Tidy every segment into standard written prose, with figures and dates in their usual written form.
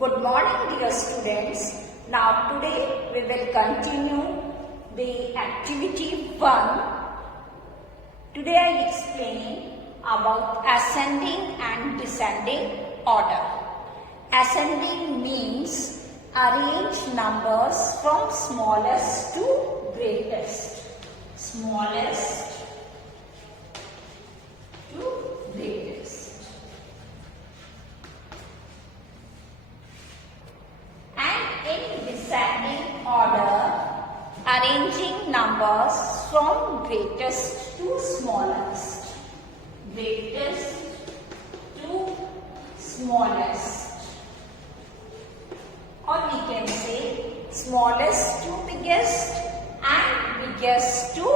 Good morning, dear students. Now today we will continue the activity 1. Today I explain about ascending and descending order. Ascending means arrange numbers from smallest to greatest. Smallest to greatest. And in descending order, arranging numbers from greatest to smallest. Greatest to smallest. Or we can say smallest to biggest and biggest to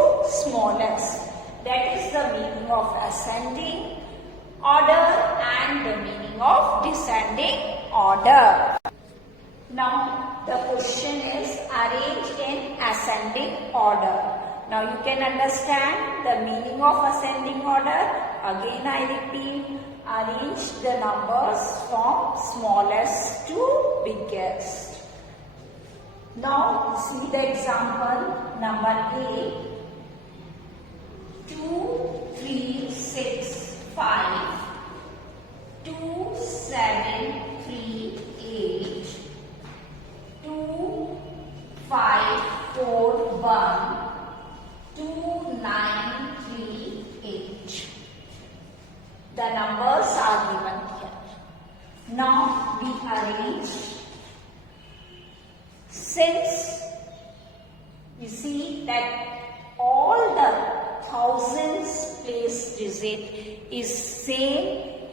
smallest. That is the meaning of ascending order and the meaning of descending order. Now the question is arrange in ascending order. Now you can understand the meaning of ascending order. Again I repeat, arrange the numbers from smallest to biggest. Now see the example number 8. 2, 3, 6, 5, 2, 7, 3, 8, 2, 5, 4, 1, 2, 9, 3, 8. The numbers are given here. Now we arrange. Since we see that all the thousands place digit is same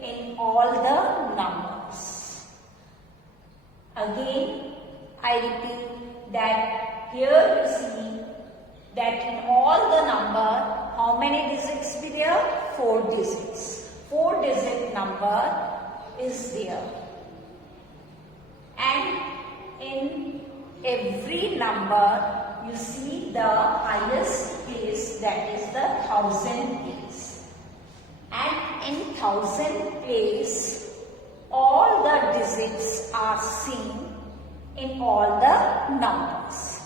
in all the numbers. Again, I repeat that here you see that in all the number, how many digits be there? 4 digits. 4-digit number is there. And in every number, you see the highest place, that is the 1000 place. And in 1000 place, all the digits are seen in all the numbers.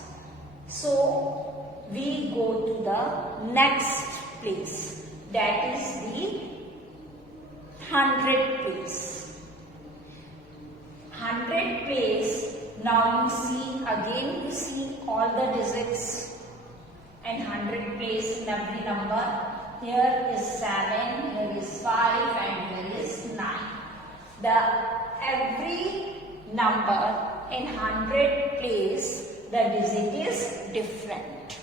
So we go to the next place, that is the 100 place. 100 place. Now you see, again you see all the digits and 100 place in every number. Here is 7, here is 5 and here is 9. Every number in 100 place, the digit is different.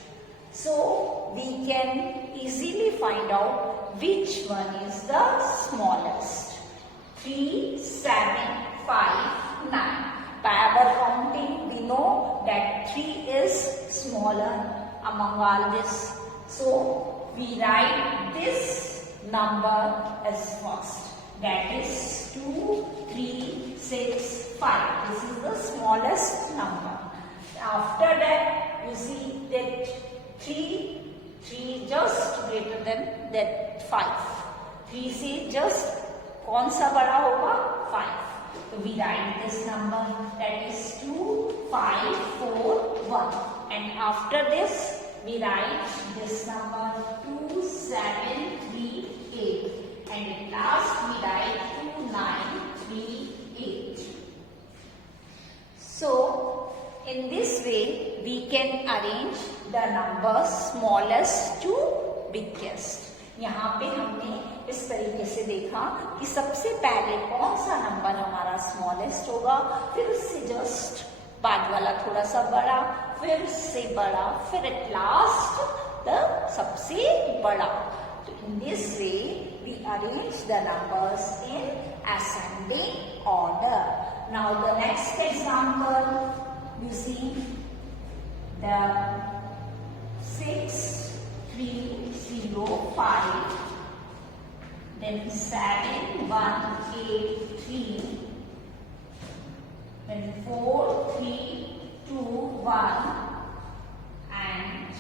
So we can easily find out which one is the smallest. 3, 7, 5, 9. By our counting, we know that 3 is smaller among all this. So we write this number as first. That is 2, 3, 6, 5. This is the smallest number. After that, you see that 3 just greater than that 5. 3 से just कौन सा बड़ा होगा? 5. So we write this number, that is 2, 5, 4, 1. And after this, we write this number 2, 7, 3, 8. And at last we write 2, 9, 3, 8. So in this way, we can arrange the numbers smallest to biggest. यहाँ पे हमने इस तरीके से देखा कि सबसे पहले कौन सा नंबर हमारा स्मॉलेस्ट होगा, फिर उससे जस्ट बाद वाला थोड़ा सा बड़ा, फिर उससे बड़ा, फिर एट लास्ट द सबसे बड़ा. तो in this way we arrange the numbers in ascending order. Now the next example, you see the 6, 3, 0, 5, then 7, 1, 8, 3, then 4, 3, 2, 1, and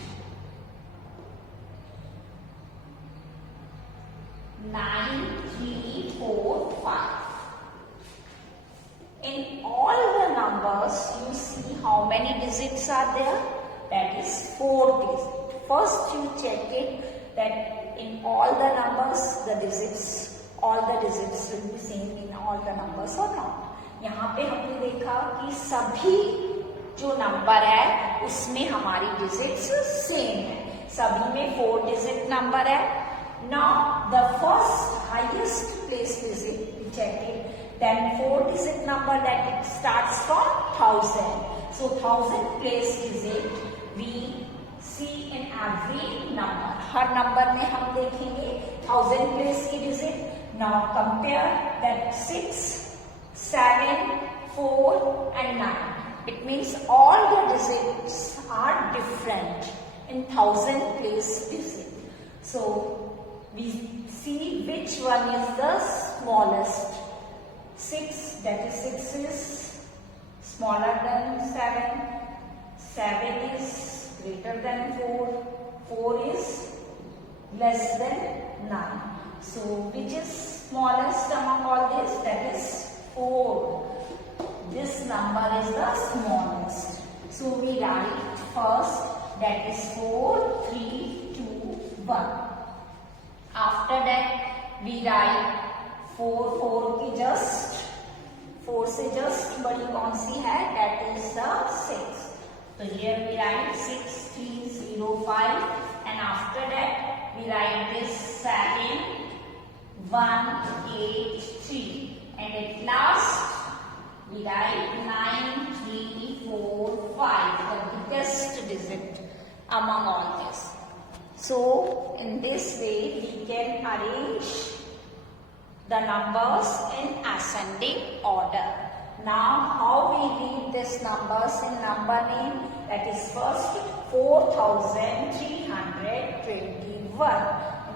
9, 3, 4, 5. In all numbers, you see how many digits are there? That is 4 digits. First you check it that in all the numbers, all the digits will be same in all the numbers or not. यहाँ पे हमने देखा कि सभी जो number है उसमें हमारी डिजिट्स सेम है, सभी में 4 डिजिट नंबर है. Now the first highest place digit we check it, then 4 digit number that it starts from 1000. So 1000 place digit we see in every number. Her number में हम देखेंगे 1000 place की digit. Now compare that 6, 7, 4 and 9. It means all the digits are different in 1000 place digit. So we see which one is the smallest. 6, that is 6 is smaller than 7. 7 is greater than 4. 4 is less than 9. So which is smallest among all this? That is 4. This number is the smallest. So we write first, that is 4, 3, 2, 1. After that we write 4, 4 की just 4 से just बड़ी कौन सी है? That is the 6. So here we write 6, 3, 0, 5 and after that we write this 7, 1, 8, 3 and at last we write 9, 3, 4, 5, the biggest digit among all this. So in this way we can arrange the numbers in ascending order. Now how we read these numbers in number name? That is first 4321.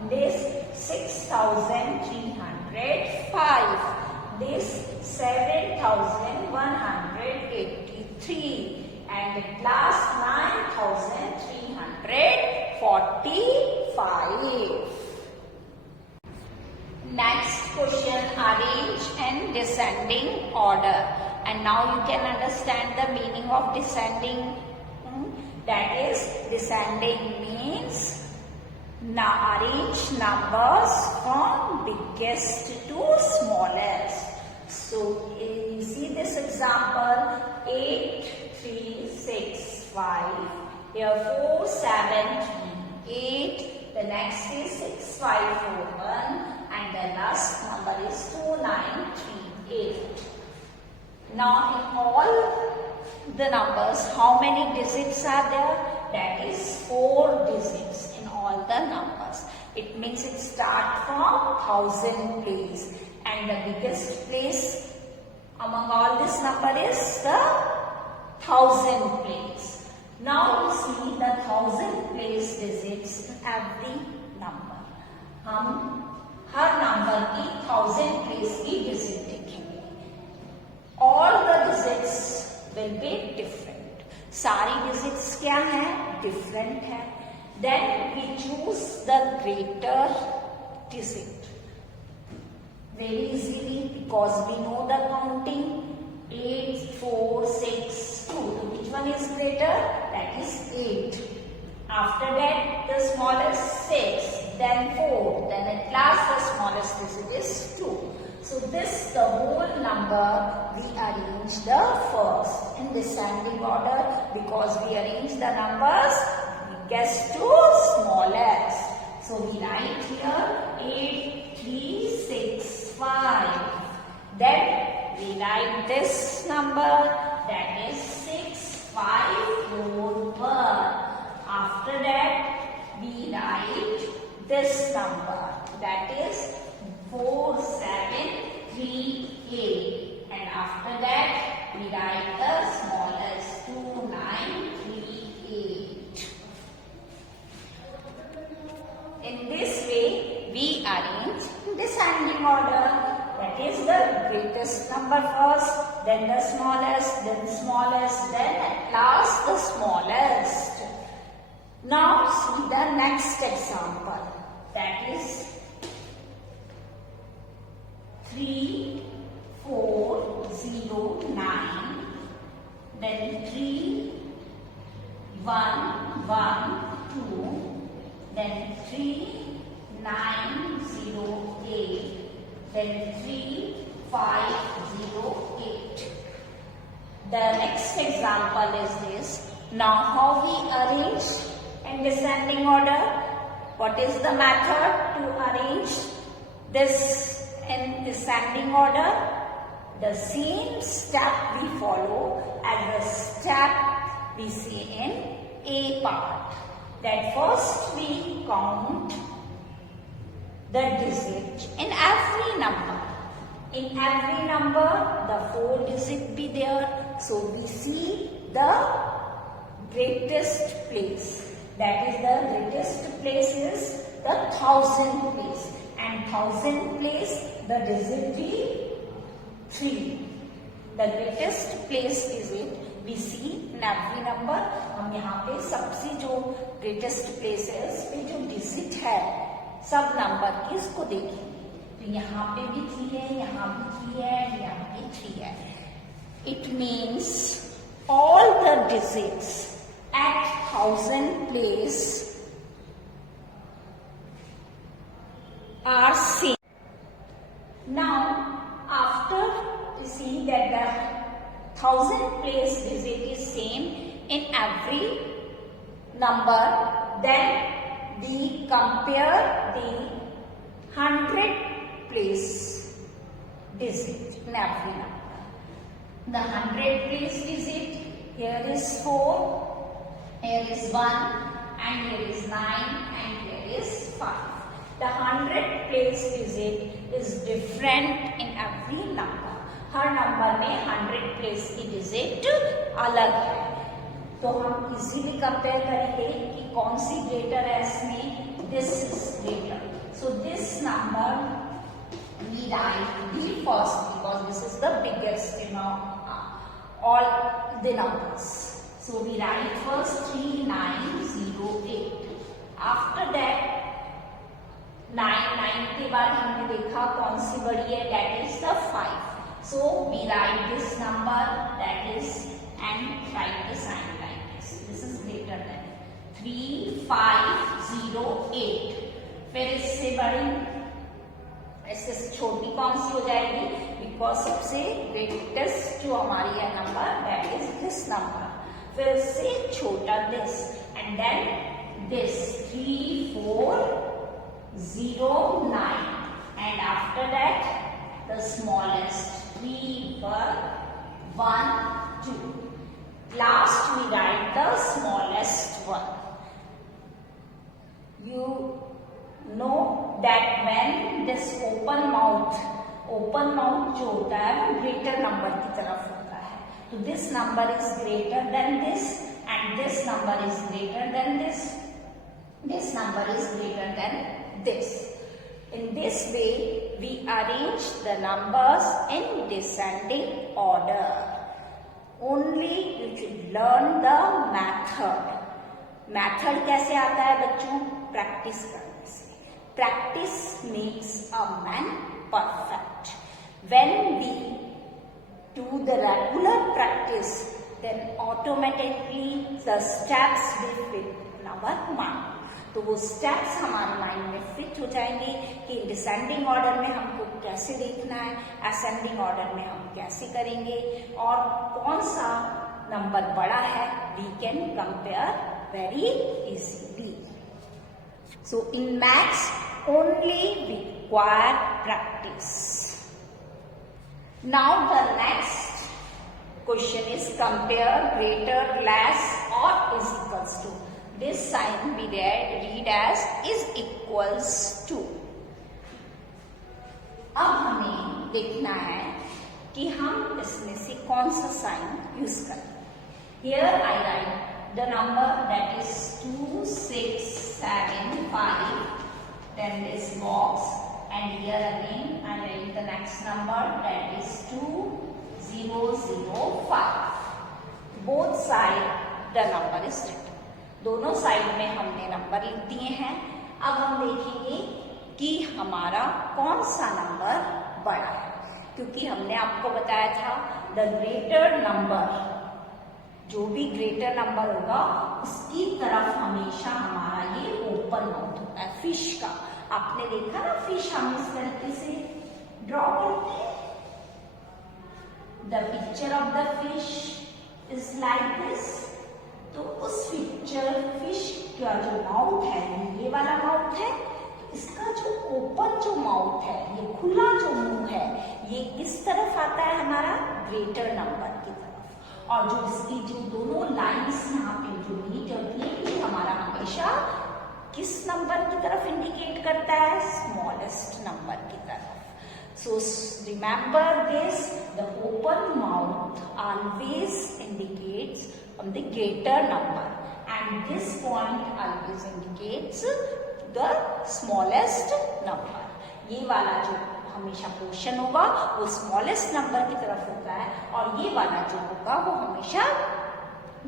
In this 6305. This 7183 and at last 9345. Next question, arrange in descending order. And now you can understand the meaning of descending. That is, descending means arrange numbers from biggest to smallest. So you see this example, 8, 3, 6, 5. Here 4, 7, 3, 8. The next is 6, 5, 4, 1. And the last number is 2, 9, 3, 8. Now in all the numbers, how many digits are there? That is 4 digits in all the numbers. It means it starts from 1000 place. And the biggest place among all this number is the 1000 place. Now you see the 1000 place digits in every number. हम हर number की 1000 place की digit देखेंगे. All the digits will be different. सारी digits क्या है? Different है. Then we choose the greater digit very easily because we know the counting. 8, 4, 6, 2. Which one is greater? That is 8. After that the smallest 6. Then 4, then at last the smallest digit is 2. So this the whole number we arrange the first in descending order because we arrange the numbers biggest to smallest. So we write here 8, 3, 6, 5. Then we write this number, that is 6, 5, 4, 1. After that we write this number, that is 4, 7, 3, 8. And after that we write the smallest 2, 9, 3, 8. In this way we arrange in descending order. That is the greatest number first, then the smallest, then at last the smallest. Now see the next example. That is 3, 4, 0, 9. then 3, 1, 1, 2, then 3, 9, 0, 8, then 3, 5, 0, 8. The next example is this. Now how we arrange in descending order? What is the method to arrange this in descending order? The same step we follow as the step we see in A part. That first we count the digit in every number. In every number, the 4 digit be there. So we see the greatest place. That is the greatest place is the 1000 place. And 1000 place, the digit be 3. The greatest place is it we see in every number. हम यहाँ पे सबसे जो greatest place है उसपे जो digit है सब नंबर की इसको देखेंगे. तो यहाँ पे भी 3 है, यहाँ भी 3 है, यहाँ पे 3 है. It means all the digits at 1000 place are same. Now, after we see that the 1000 place digit is same in every number, then we compare the 100 place digit in every number. The 100 place digit, here is 4, here is 1, and here is 9, and here is 5. The 100 place digit is different in every number. Her number में 100 place की digit अलग है. तो हम easily compare करेंगे कि कौन सी greater है इसमें. This is greater. So this number we write the first because this is the biggest in all the numbers. So we write first 3908. After that 9 के बाद हमने देखा कौन सी बड़ी है, that is the 5. So we write this number, that is, and write the sign like this. This is greater than 3508. फिर इससे बड़ी, इससे छोटी कौन सी हो जाएगी? बिकॉज सबसे ग्रेटेस्ट जो हमारी है number, that is this number. फिर इससे छोटा this, and then this 3409, and after that the smallest 3112. Last we write the smallest one. You know that when this open mouth जो होता है वो ग्रेटर नंबर की तरफ होता है. तो this number is greater than this, and this number is greater than this, this number is greater than this. In this way, we arrange the numbers in descending order. Only you should learn the method. Method कैसे आता है बच्चों? Practice करने से. Practice makes a man perfect. When we do the regular practice, then automatically the steps will fit in our mind. तो वो steps हमारे mind में फिट हो जाएंगे कि डिसेंडिंग ऑर्डर में हमको कैसे देखना है, असेंडिंग ऑर्डर में हम कैसे करेंगे, और कौन सा नंबर बड़ा है we can compare very easily. So in maths only we require practice. Now the next question is compare greater, less और is equals to. This sign we read as is equals to. अब हमें देखना है कि हम इसमें से कौन सा साइन यूज करें. Here I write the number that is 2675, then this box, and here again I write the next number that is 2005. Both side the number is written. दोनों साइड में हमने नंबर लिख दिए हैं. अब हम देखेंगे कि हमारा कौन सा नंबर बड़ा है, क्योंकि हमने आपको बताया था द ग्रेटर नंबर जो भी ग्रेटर नंबर होगा उसकी तरफ हमेशा हमारा ये ओपन माउथ होता है फिश का। आपने देखा ना फिश हम इस तरीके से ड्रॉ करते हैं। The picture of the fish is like this. तो उस पिक्चर फिश का जो माउथ है ये वाला माउथ है। इसका जो ओपन जो माउथ है, ये खुला जो मुंह है, ये किस तरफ आता है हमारा ग्रेटर नंबर की तरफ। और जो इसकी जो दोनों लाइंस यहाँ पे जो मीट होती है ये हमारा हमेशा किस नंबर की तरफ इंडिकेट करता है, स्मॉलेस्ट नंबर की तरफ। So remember this, the open mouth always indicates on the greater number and this point always indicates the smallest number। ये वाला जो हमेशा पोर्शन होगा वो स्मॉलेस्ट नंबर की तरफ होता है और ये वाला जो होगा वो हमेशा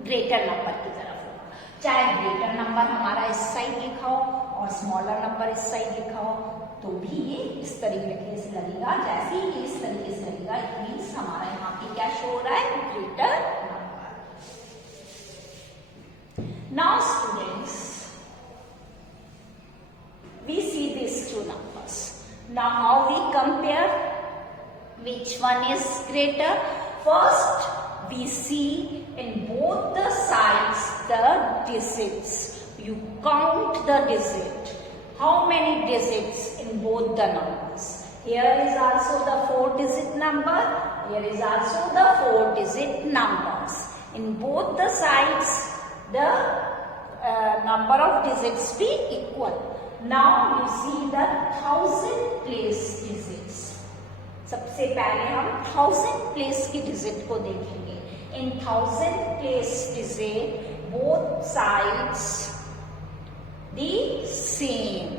ग्रेटर नंबर की तरफ होगा। चाहे ग्रेटर नंबर हमारा इस साइड लिखा हो और स्मॉलर नंबर इस साइड लिखा हो तो भी ये इस तरीके से लगेगा। जैसे ही ये इस तरीके से लगेगा इट मीन्स हमारा यहाँ पे क्या शो हो रहा है, greater number. Now students, we see these two numbers. Now how we compare which one is greater? First we see in both the sides the digits. You count the digit. How many digits in both the numbers? Here is also the 4-digit number. Here is also the 4-digit numbers. In both the sides the number of digits be equal. Now you see the 1000 place digits. सबसे पहले हम 1000 place की digit को देखेंगे। In 1000 place digit both sides the same.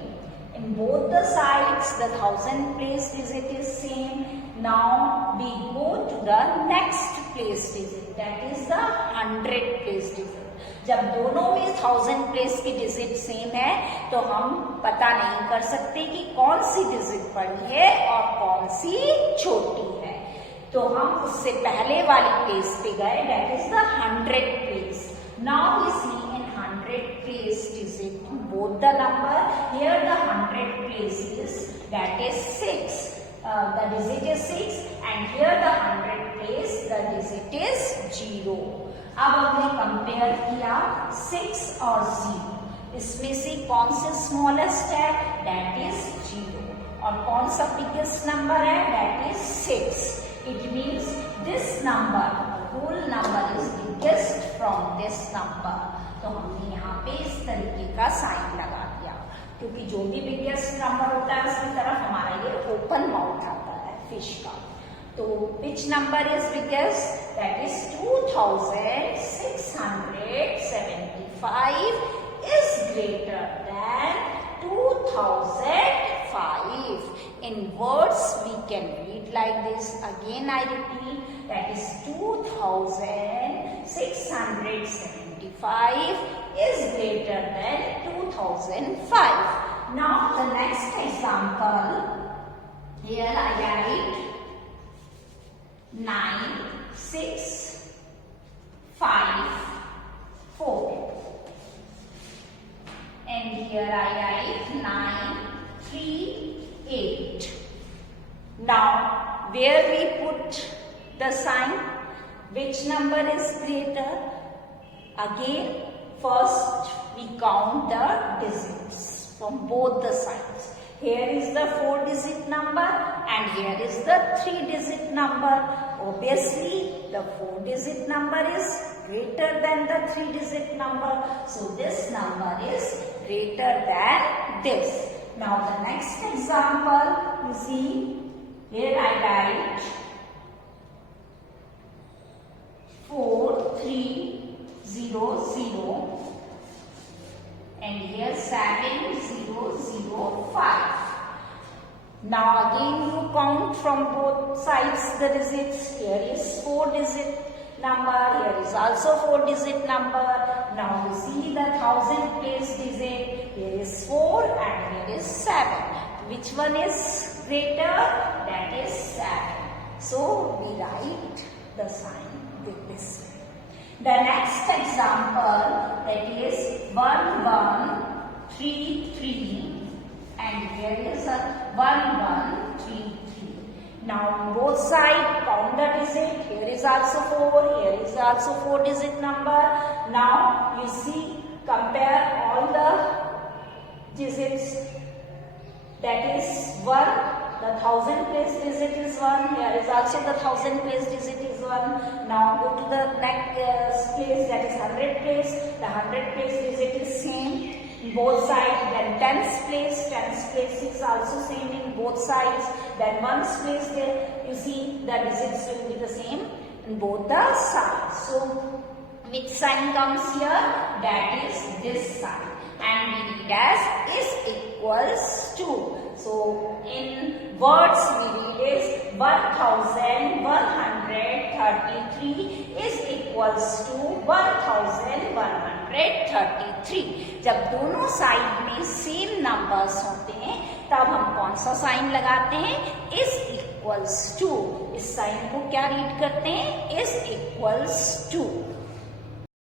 In both the sides the 1000 place digit is same. Now we go to the next place digit, that is the 100 place digit. जब दोनों में 1000 place की digit same है तो हम पता नहीं कर सकते कि कौन सी डिजिट बड़ी है और कौन सी छोटी है। तो हम उससे पहले वाली प्लेस पे गए, that is the 100 place. Now we see in 100 place digit both the number. Here the 100 place is that is 6, the digit is 6 and here the 100 place the digit is 0। अब हमने कंपेयर किया 6 और 0, इसमें से कौन से स्मॉलेस्ट है, that is 0 और कौन सा बिगेस्ट नंबर है, that is 6। It means this number whole number is biggest from this number. तो हमने यहाँ पे इस तरीके का साइन लगा दिया क्योंकि जो भी बिगेस्ट नंबर होता है उसकी तरफ हमारा ये ओपन माउथ आता है फिश का। तो which number is biggest? That is 2675 is greater than 2005. In words we can read like this. Again I repeat, that is 2675 is greater than 2005. Now the next example, here I write 9 6 5 4 and here I write 9 3 8. Now where we put the sign, which number is greater? Again first we count the digits from both the sides. Here is the 4-digit number and here is the 3-digit number. Obviously the 4-digit number is greater than the 3-digit number. So this number is greater than this. Now the next example, you see here I write 4300 and here 7005. Now again you count from both sides the digits. Here is 4-digit number, here is also 4-digit number. Now you see the 1000 place digit. Here is 4 and here is 7. Which one is greater? That is 7. So we write the sign with this way. The next example, that is 1133, and here is a 1133. Now both sides count the digit. Here is also 4. Here is also 4-digit number. Now you see, compare all the digits. That is 1. The 1000 place digit is 1. Here is also the 1000 place digit is 1. Now go to the next place, that is 100 place. The 100 place digit is same in both sides. Then tens place is also same in both sides. Then ones place, there you see the digits will be the same in both the sides. So which sign comes here? That is this sign, and we read as is equals to. So in words we read is 1133 is equals to 1133. जब दोनों side में same numbers होते हैं तब हम कौन सा sign लगाते हैं? Is equals to. इस साइन को क्या रीड करते हैं? Is equals to.